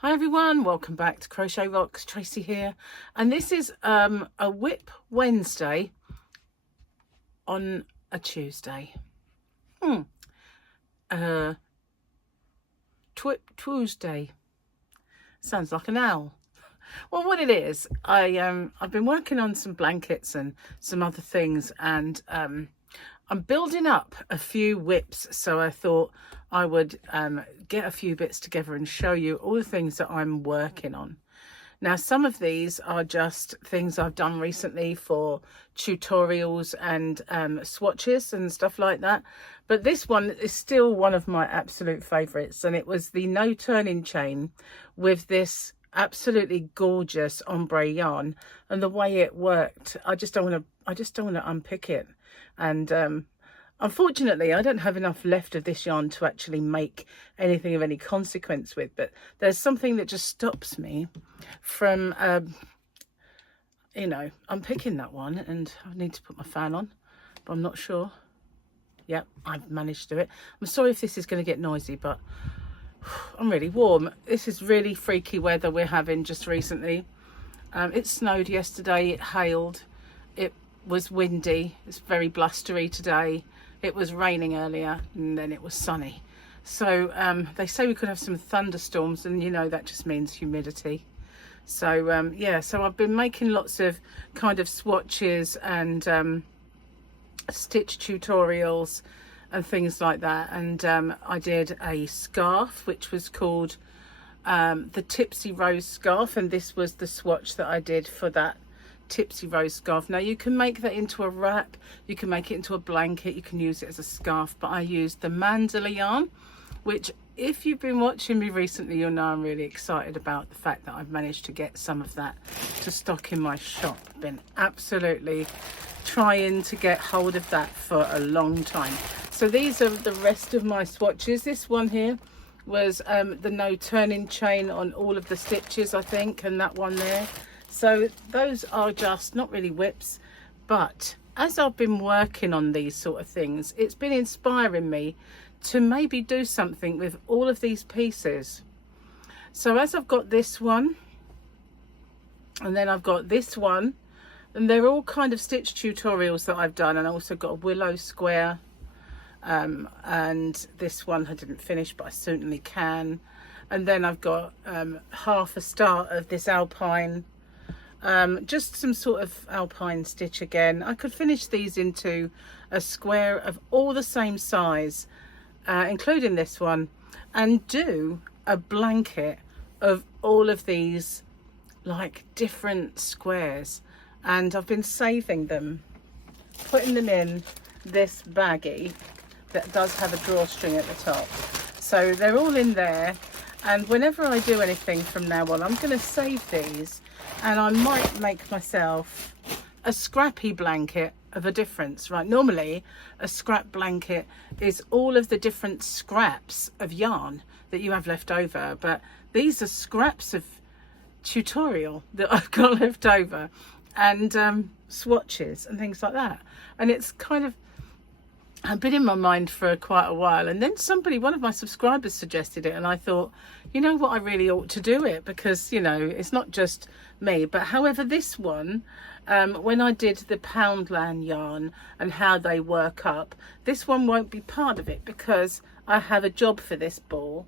Hi everyone, welcome back to Crochet Rocks. Tracy here, and this is a WIP Wednesday on a Tuesday. Tuesday sounds like an owl. Well, what it is, I've been working on some blankets and some other things, and I'm building up a few WIPs, so I thought I would get a few bits together and show you all the things that I'm working on. Now, some of these are just things I've done recently for tutorials and swatches and stuff like that. But this one is still one of my absolute favourites, and it was the no turning chain with this absolutely gorgeous ombre yarn, and the way it worked, I just don't want to unpick it. And unfortunately, I don't have enough left of this yarn to actually make anything of any consequence with, but there's something that just stops me from, unpicking that one. And I need to put my fan on, but I'm not sure. Yep, I've managed to do it. I'm sorry if this is going to get noisy, but I'm really warm. This is really freaky weather we're having just recently. It snowed yesterday, it hailed, it was windy, it's very blustery today. It was raining earlier, and then it was sunny. So they say we could have some thunderstorms, and that just means humidity. So yeah, so I've been making lots of kind of swatches and stitch tutorials and things like that. And I did a scarf which was called the Tipsy Rose scarf, and this was the swatch that I did for that Tipsy Rose scarf. Now you can make that into a wrap, you can make it into a blanket, you can use it as a scarf, but I used the mandala yarn, which if you've been watching me recently, you'll know I'm really excited about the fact that I've managed to get some of that to stock in my shop. Been absolutely trying to get hold of that for a long time. So these are the rest of my swatches. This one here was the no turning chain on all of the stitches, I think, and that one there. So those are just not really WIPs, but as I've been working on these sort of things, it's been inspiring me to maybe do something with all of these pieces. So as I've got this one, and then I've got this one, and they're all kind of stitch tutorials that I've done, and I also got a willow square, and this one I didn't finish, but I certainly can. And then I've got half a start of this alpine, just some sort of alpine stitch again. I could finish these into a square of all the same size, including this one, and do a blanket of all of these like different squares. And I've been saving them, putting them in this baggie that does have a drawstring at the top. So they're all in there, and whenever I do anything from now on, I'm going to save these, and I might make myself a scrappy blanket of a difference. Right, normally a scrap blanket is all of the different scraps of yarn that you have left over, but these are scraps of tutorial that I've got left over, and swatches and things like that. And it's kind of been in my mind for quite a while, and then one of my subscribers suggested it, and I thought, you know what, I really ought to do it, because it's not just me. But however, this one, when I did the Poundland yarn and how they work up, this one won't be part of it because I have a job for this ball.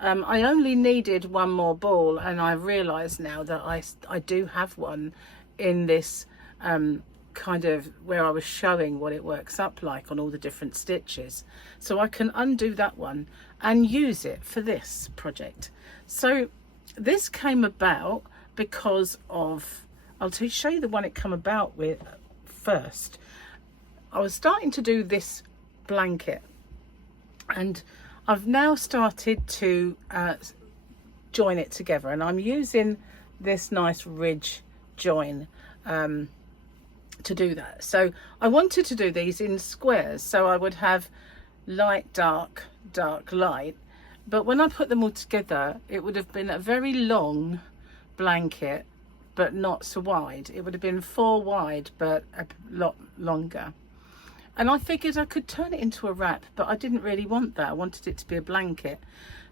I only needed one more ball, and I realized now that I do have one in this kind of where I was showing what it works up like on all the different stitches, so I can undo that one and use it for this project. So this came about because of, I'll show you the one it came about with first. I was starting to do this blanket, and I've now started to join it together, and I'm using this nice ridge join to do that. So I wanted to do these in squares, so I would have light, dark, dark, light, but when I put them all together, it would have been a very long blanket, but not so wide. It would have been 4 wide, but a lot longer. And I figured I could turn it into a wrap, but I didn't really want that. I wanted it to be a blanket.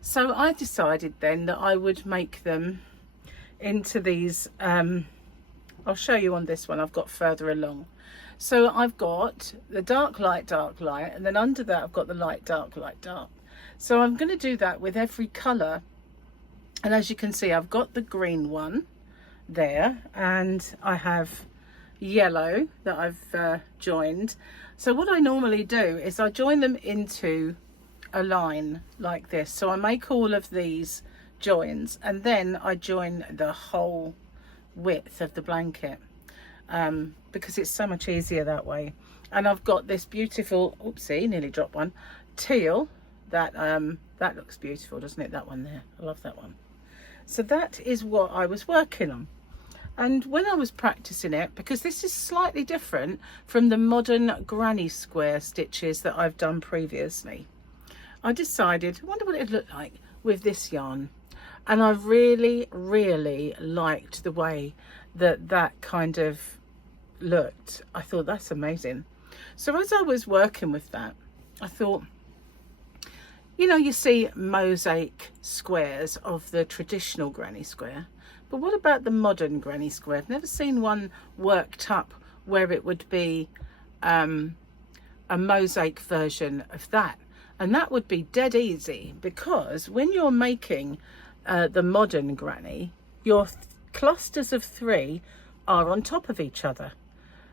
So I decided then that I would make them into these, I'll show you on this one, I've got further along. So I've got the dark, light, and then under that I've got the light, dark, light, dark. So I'm going to do that with every colour. And as you can see, I've got the green one there, and I have yellow that I've joined. So what I normally do is I join them into a line like this. So I make all of these joins, and then I join the whole width of the blanket, because it's so much easier that way. And I've got this beautiful, oopsie, nearly dropped one, teal that that looks beautiful, doesn't it? That one there, I love that one. So that is what I was working on. And when I was practicing it, because this is slightly different from the modern granny square stitches that I've done previously, I decided, I wonder what it'd look like with this yarn. And I really, really liked the way that that kind of looked. I thought, that's amazing. So as I was working with that, I thought, you know, you see mosaic squares of the traditional granny square, but what about the modern granny square? I've never seen one worked up where it would be a mosaic version of that. And that would be dead easy, because when you're making the modern granny, your clusters of 3 are on top of each other,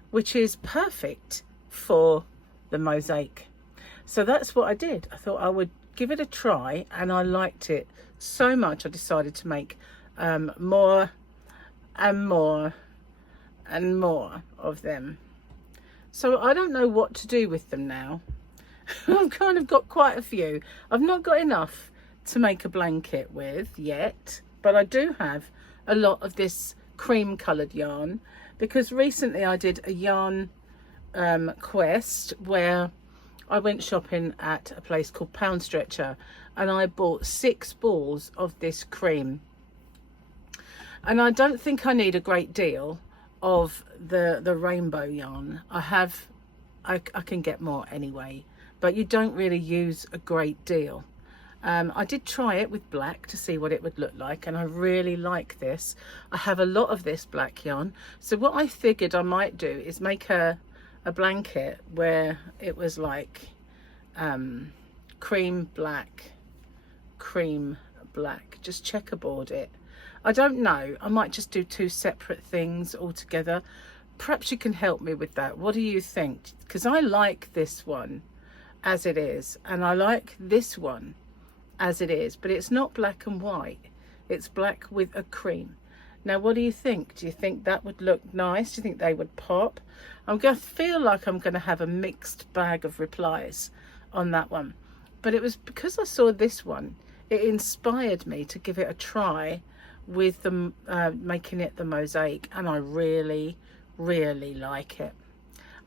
which is perfect for the mosaic. So that's what I did. I thought I would give it a try, and I liked it so much I decided to make more and more and more of them. So I don't know what to do with them now. I've kind of got quite a few. I've not got enough to make a blanket with yet, but I do have a lot of this cream coloured yarn, because recently I did a yarn quest where I went shopping at a place called Pound Stretcher, and I bought 6 balls of this cream. And I don't think I need a great deal of the rainbow yarn. I can get more anyway, but you don't really use a great deal. I did try it with black to see what it would look like, and I really like this. I have a lot of this black yarn, so what I figured I might do is make a blanket where it was like cream black, just checkerboard it. I don't know, I might just do 2 separate things altogether. Perhaps you can help me with that. What do you think? Because I like this one as it is, and I like this one as it is, but it's not black and white, it's black with a cream. Now what do you think? Do you think that would look nice? Do you think they would pop? I'm going to feel like I'm going to have a mixed bag of replies on that one, but it was because I saw this one, it inspired me to give it a try with the making it the mosaic, and I really like it.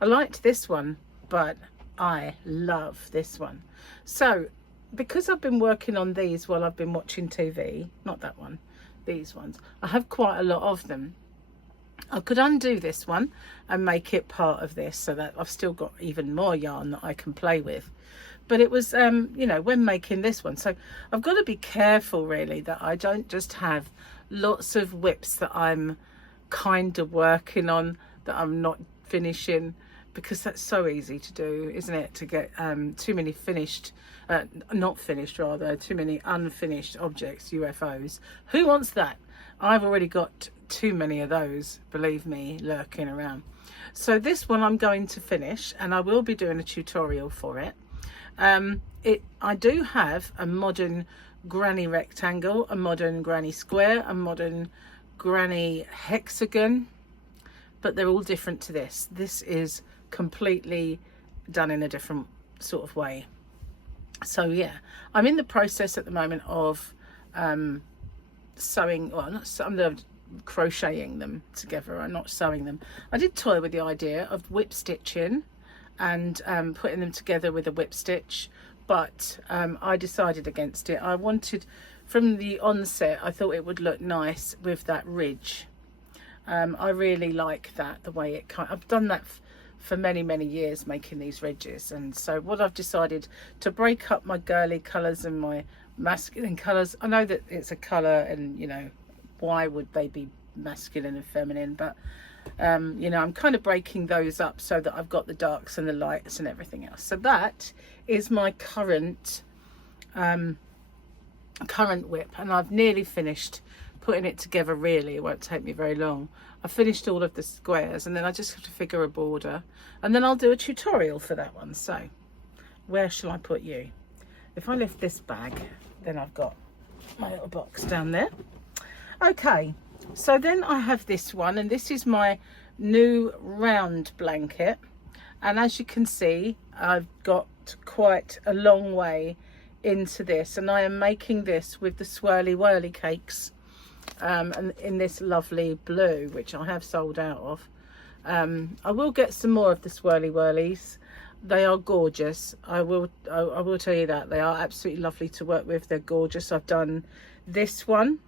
I liked this one, but I love this one. So because I've been working on these while I've been watching TV, not that one, these ones, I have quite a lot of them. I could undo this one and make it part of this, so that I've still got even more yarn that I can play with. But it was, you know, when making this one, so I've got to be careful really that I don't just have lots of WIPs that I'm kind of working on that I'm not finishing, because that's so easy to do, isn't it, to get too many finished, not finished rather, too many unfinished objects, UFOs. Who wants that? I've already got too many of those, believe me, lurking around. So this one I'm going to finish, and I will be doing a tutorial for it. I do have a modern granny rectangle, a modern granny square, a modern granny hexagon, but they're all different to this. This is completely done in a different sort of way. So yeah, I'm in the process at the moment of sewing, well, I'm crocheting them together. I'm not sewing them. I did toy with the idea of whip stitching and putting them together with a whip stitch, but I decided against it. I wanted, from the onset, I thought it would look nice with that ridge. I really like that, the way it I've done that for many years, making these ridges. And so what I've decided to break up my girly colours and my masculine colours. I know that it's a colour, and you know, why would they be masculine and feminine, but you know, I'm kind of breaking those up so that I've got the darks and the lights and everything else. So that is my current WIP, and I've nearly finished putting it together. Really, it won't take me very long. I finished all of the squares, and then I just have to figure a border, and then I'll do a tutorial for that one. So where shall I put you? If I lift this bag, then I've got my little box down there. Okay, so then I have this one, and this is my new round blanket, and as you can see, I've got quite a long way into this, and I am making this with the swirly whirly cakes, and in this lovely blue, which I have sold out of. I will get some more of the swirly whirlies. They are gorgeous. I will tell you that they are absolutely lovely to work with. They're gorgeous. I've done this one,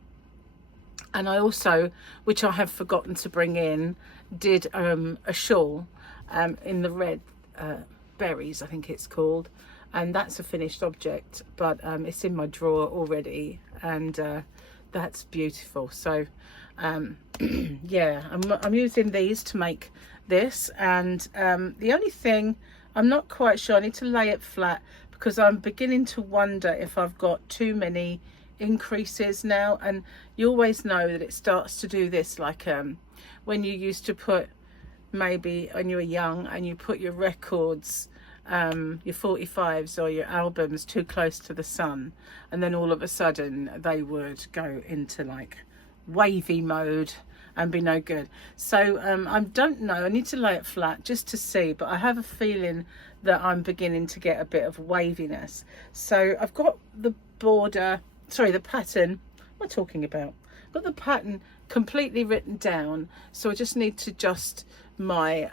and I also, which I have forgotten to bring in, did a shawl in the red berries, I think it's called, and that's a finished object, but it's in my drawer already, and that's beautiful. So yeah, I'm using these to make this, and the only thing I'm not quite sure, I need to lay it flat, because I'm beginning to wonder if I've got too many increases now. And you always know that it starts to do this, like when you used to put, maybe when you were young, and you put your records, your 45s or your albums too close to the sun, and then all of a sudden they would go into like wavy mode and be no good. So I don't know, I need to lay it flat just to see, but I have a feeling that I'm beginning to get a bit of waviness. So I've got the border, sorry, the pattern, what am I talking about? I've got the pattern completely written down, so I just need to adjust my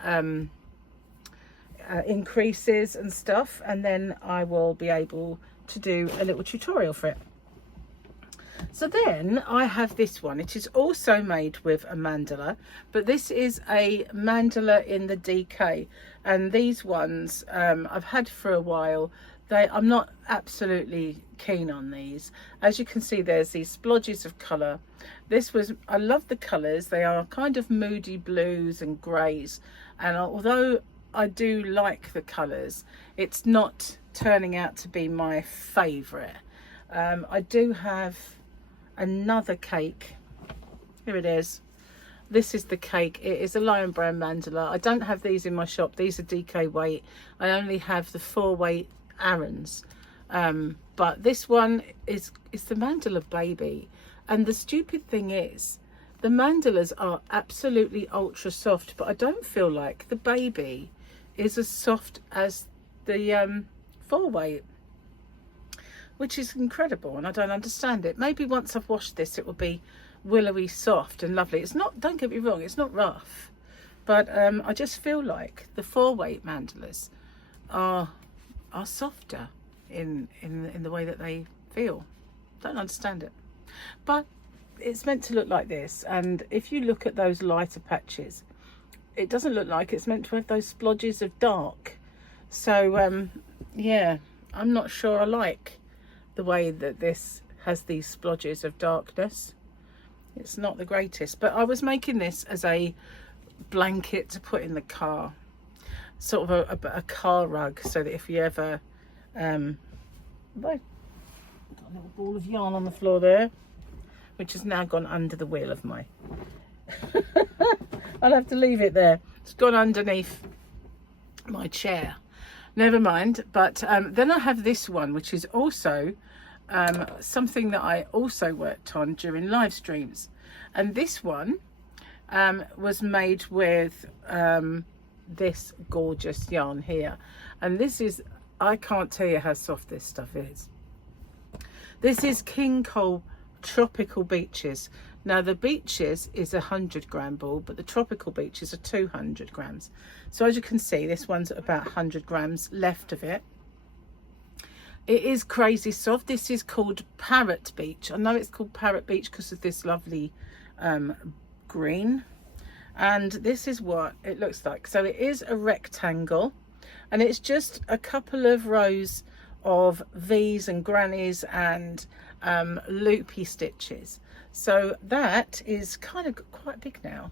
increases and stuff, and then I will be able to do a little tutorial for it. So then I have this one. It is also made with a mandala, but this is a mandala in the DK, and these ones I've had for a while. I'm not absolutely keen on these. As you can see, there's these splodges of colour. I love the colours. They are kind of moody blues and greys, and although I do like the colours, it's not turning out to be my favourite. I do have another cake. Here it is. This is the cake. It is a lion brand mandala. I don't have these in my shop. These are DK weight. I only have the 4 weight Aaron's, but this one is the mandala baby. And the stupid thing is, the mandalas are absolutely ultra soft, but I don't feel like the baby is as soft as the 4 weight, which is incredible, and I don't understand it. Maybe once I've washed this, it will be willowy soft and lovely. It's not, don't get me wrong, it's not rough, but I just feel like the 4 weight mandalas are softer in the way that they feel. Don't understand it, but it's meant to look like this. And if you look at those lighter patches, it doesn't look like it's meant to have those splodges of dark. So yeah, I'm not sure I like the way that this has these splodges of darkness. It's not the greatest, but I was making this as a blanket to put in the car, sort of a car rug, so that if you ever I've got a little ball of yarn on the floor there, which has now gone under the wheel of my I'll have to leave it there. It's gone underneath my chair. Never mind. But then I have this one, which is also something that I also worked on during live streams. And this one was made with this gorgeous yarn here. And this is, I can't tell you how soft this stuff is. This is King Cole Tropical Beaches. Now the beaches is 100 gram ball, but the tropical beaches are 200 grams. So as you can see, this one's about 100 grams left of it. It is crazy soft. This is called Parrot Beach. I know it's called Parrot Beach because of this lovely green. And this is what it looks like. So it is a rectangle, and it's just a couple of rows of V's and grannies and loopy stitches. So that is kind of quite big now,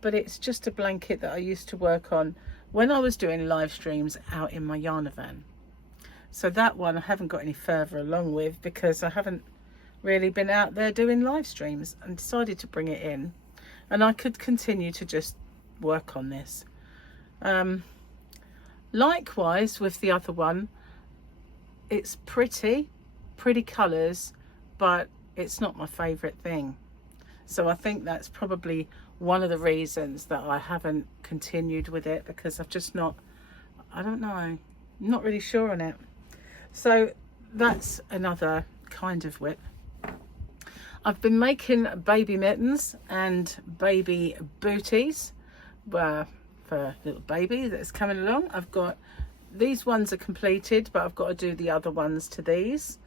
but it's just a blanket that I used to work on when I was doing live streams out in my yarn van. So that one I haven't got any further along with because I haven't really been out there doing live streams, and decided to bring it in, and I could continue to just work on this. Likewise with the other one, it's pretty colours, but it's not my favourite thing. So I think that's probably one of the reasons that I haven't continued with it, because I've just not, I don't know, I'm not really sure on it. So that's another kind of WIP. I've been making baby mittens and baby booties for little baby that's coming along. I've got, these ones are completed, but I've got to do the other ones to these.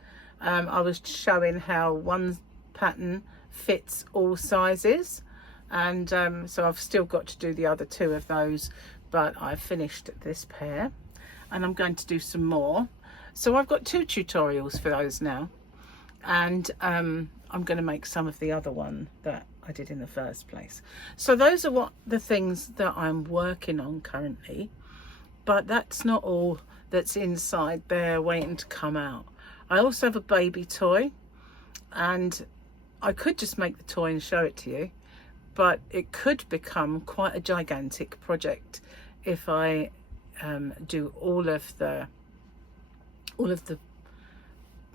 I was showing how one pattern fits all sizes, and so I've still got to do the other two of those, but I've finished this pair and I'm going to do some more. So I've got 2 tutorials for those now, and I'm going to make some of the other one that I did in the first place. So those are what the things that I'm working on currently, but that's not all that's inside there waiting to come out. I also have a baby toy, and I could just make the toy and show it to you, but it could become quite a gigantic project if I do all of the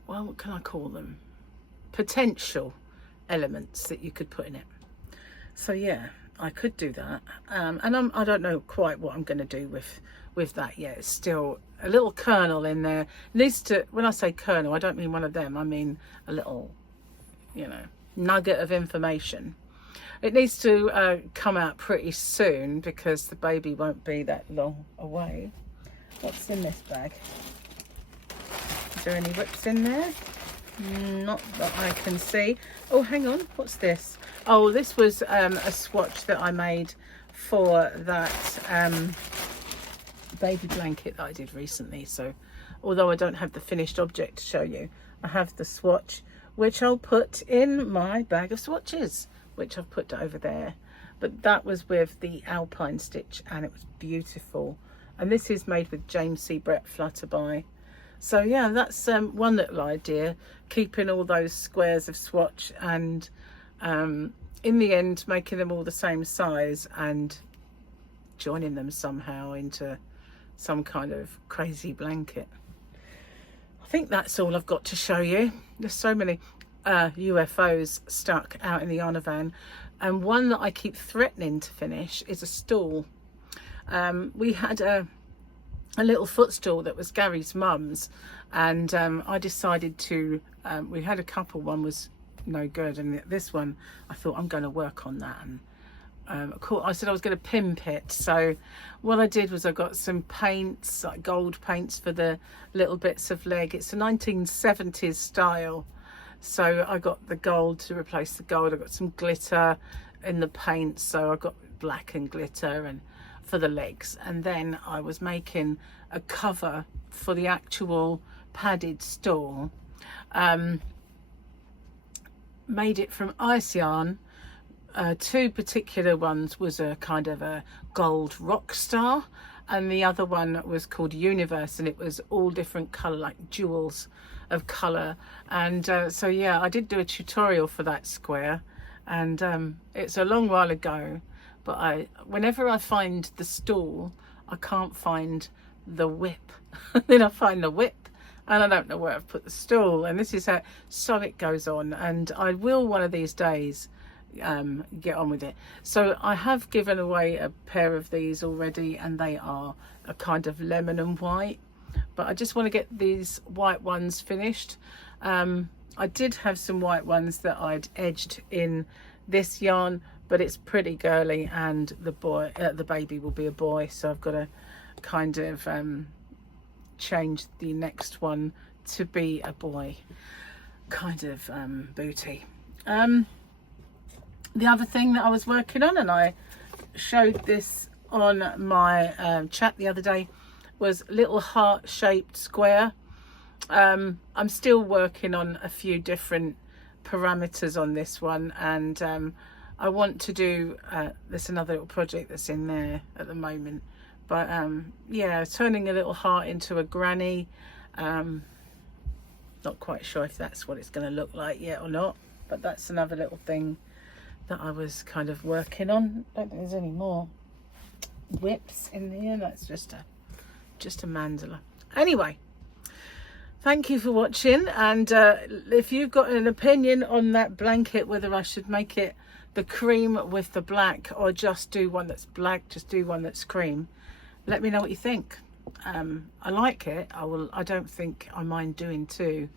well, what can I call them, potential elements that you could put in it. So yeah, I could do that, and I don't know quite what I'm going to do with that yet. It's still a little kernel in there. It needs to, when I say kernel, I don't mean one of them, I mean a little, you know, nugget of information. It needs to come out pretty soon because the baby won't be that long away. What's in this bag? Is there any WIPs in there? Not that I can see. Oh, hang on, what's this? Oh, this was a swatch that I made for that baby blanket that I did recently. So although I don't have the finished object to show you, I have the swatch, which I'll put in my bag of swatches, which I've put over there. But that was with the Alpine stitch, and it was beautiful. And this is made with James C. Brett Flutterby. So yeah, that's one little idea, keeping all those squares of swatch and in the end making them all the same size and joining them somehow into some kind of crazy blanket. I think that's all I've got to show you. There's so many UFOs stuck out in the yarn van, and one that I keep threatening to finish is a stool. We had a little footstool that was Gary's mum's, and I decided to, we had a couple, one was no good, and this one I thought I'm going to work on that, and I said I was going to pimp it. So what I did was I got some paints, like gold paints for the little bits of leg. It's a 1970s style, so I got the gold to replace the gold. I got some glitter in the paint, so I got black and glitter and for the legs, and then I was making a cover for the actual padded stool. Made it from ice yarn. 2 particular ones was a kind of a gold rock star, and the other one was called Universe, and it was all different colour, like jewels of colour. And so yeah, I did do a tutorial for that square, and it's a long while ago, but whenever I find the stool, I can't find the WIP. Then I find the WIP and I don't know where I've put the stool, and this is how, so it goes on, and I will one of these days get on with it. So I have given away a pair of these already, and they are a kind of lemon and white, but I just want to get these white ones finished. I did have some white ones that I'd edged in this yarn, but it's pretty girly, and the baby will be a boy, so I've got to kind of change the next one to be a boy kind of booty. The other thing that I was working on, and I showed this on my chat the other day, was little heart-shaped square. I'm still working on a few different parameters on this one, and I want to do there's another little project that's in there at the moment, but yeah, turning a little heart into a granny. Not quite sure if that's what it's going to look like yet or not, but that's another little thing that I was kind of working on. I don't think there's any more whips in there. That's just a mandala. Anyway, thank you for watching, and if you've got an opinion on that blanket, whether I should make it the cream with the black or just do one that's black, just do one that's cream, let me know what you think. I like it. I don't think I mind doing two.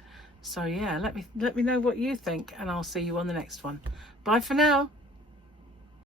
So yeah, let me know what you think, and I'll see you on the next one. Bye for now.